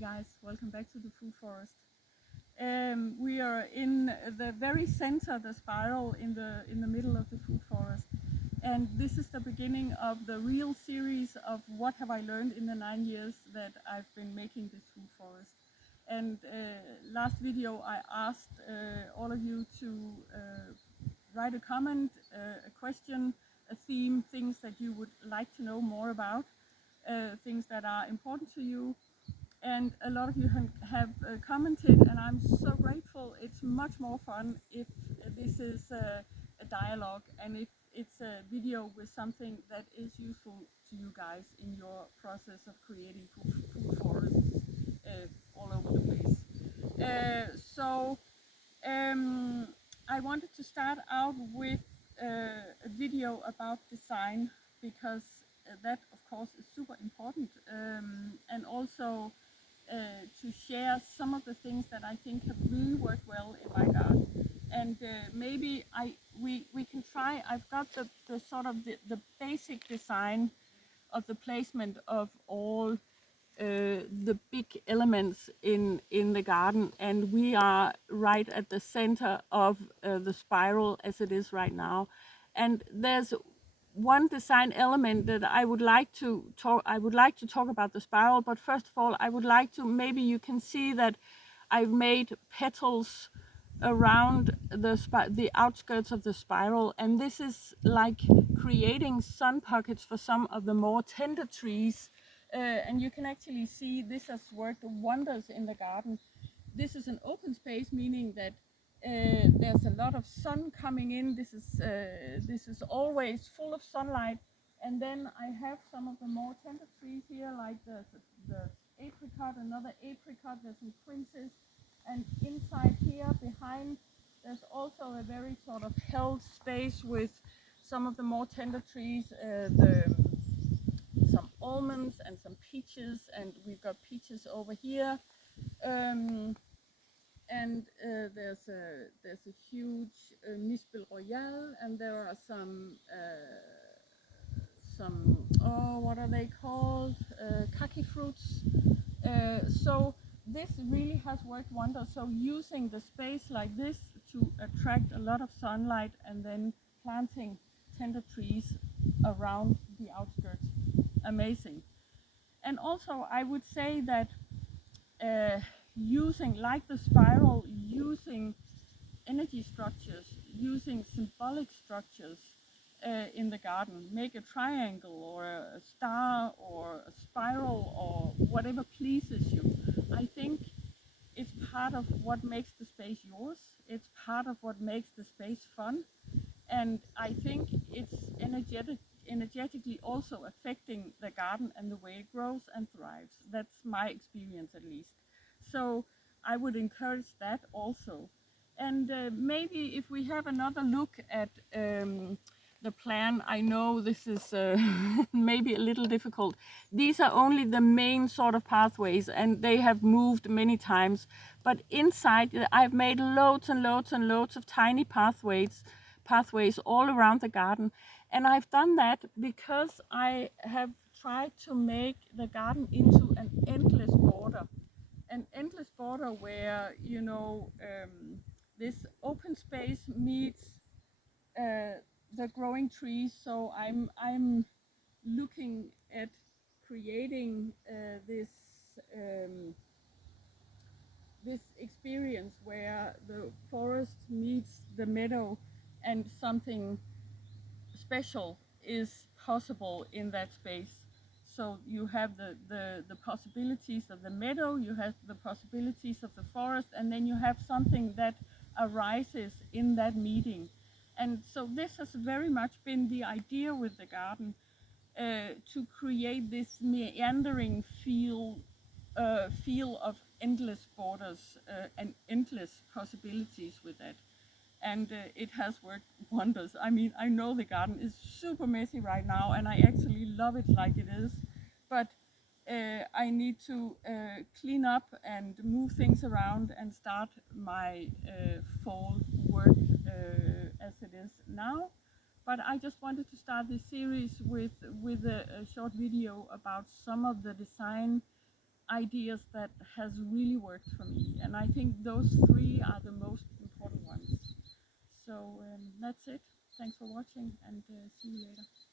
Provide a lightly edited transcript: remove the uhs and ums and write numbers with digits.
guys, welcome back to the food forest. We are in the very center, the spiral in the middle of the food forest, and this is the beginning of the real series of what have I learned in the 9 years that I've been making this food forest. And last video I asked all of you to write a comment, a question, a theme, things that you would like to know more about, things that are important to you. And a lot of you have commented, and I'm so grateful. It's much more fun if this is a dialogue and if it's a video with something that is useful to you guys in your process of creating food forests all over the place. I wanted to start out with a video about design, because that of course is super important, and also to share some of the things that I think have really worked well in my garden. And maybe we can try. I've got the sort of the basic design of the placement of all the big elements in the garden, and we are right at the center of the spiral as it is right now. And there's one design element that I would like to talk about the spiral, but first of all I would like to, maybe you can see that I've made petals around the outskirts of the spiral, and this is like creating sun pockets for some of the more tender trees, and you can actually see this has worked wonders in the garden. This is an open space, meaning that there's a lot of sun coming in. This is always full of sunlight. And then I have some of the more tender trees here, like the apricot, another apricot, there's some quinces. And inside here behind, there's also a very sort of held space with some of the more tender trees, some almonds and some peaches, and we've got peaches over here. And there's a huge Mispel Royal, and there are some what are they called? Kaki fruits. So this really has worked wonders. So using the space like this to attract a lot of sunlight, and then planting tender trees around the outskirts, amazing. And also I would say that using, like the spiral, using energy structures, using symbolic structures in the garden, make a triangle or a star or a spiral or whatever pleases you. I think it's part of what makes the space yours. It's part of what makes the space fun, and I think it's energetically also affecting the garden and the way it grows and thrives. That's my experience, at least. So I would encourage that also. And maybe if we have another look at the plan, I know this is maybe a little difficult. These are only the main sort of pathways, and they have moved many times. But inside, I've made loads and loads and loads of tiny pathways all around the garden. And I've done that because I have tried to make the garden into an endless border. An endless border where, you know, this open space meets the growing trees. So I'm looking at creating this experience where the forest meets the meadow, and something special is possible in that space. So you have the possibilities of the meadow, you have the possibilities of the forest, and then you have something that arises in that meeting. And so this has very much been the idea with the garden, to create this meandering feel of endless borders and endless possibilities with that. And it has worked wonders. I mean, I know the garden is super messy right now, and I actually love it like it is, but I need to clean up and move things around and start my fall work as it is now. But I just wanted to start this series with a short video about some of the design ideas that has really worked for me, and I think those three are the most important ones. So that's it. Thanks for watching, and see you later.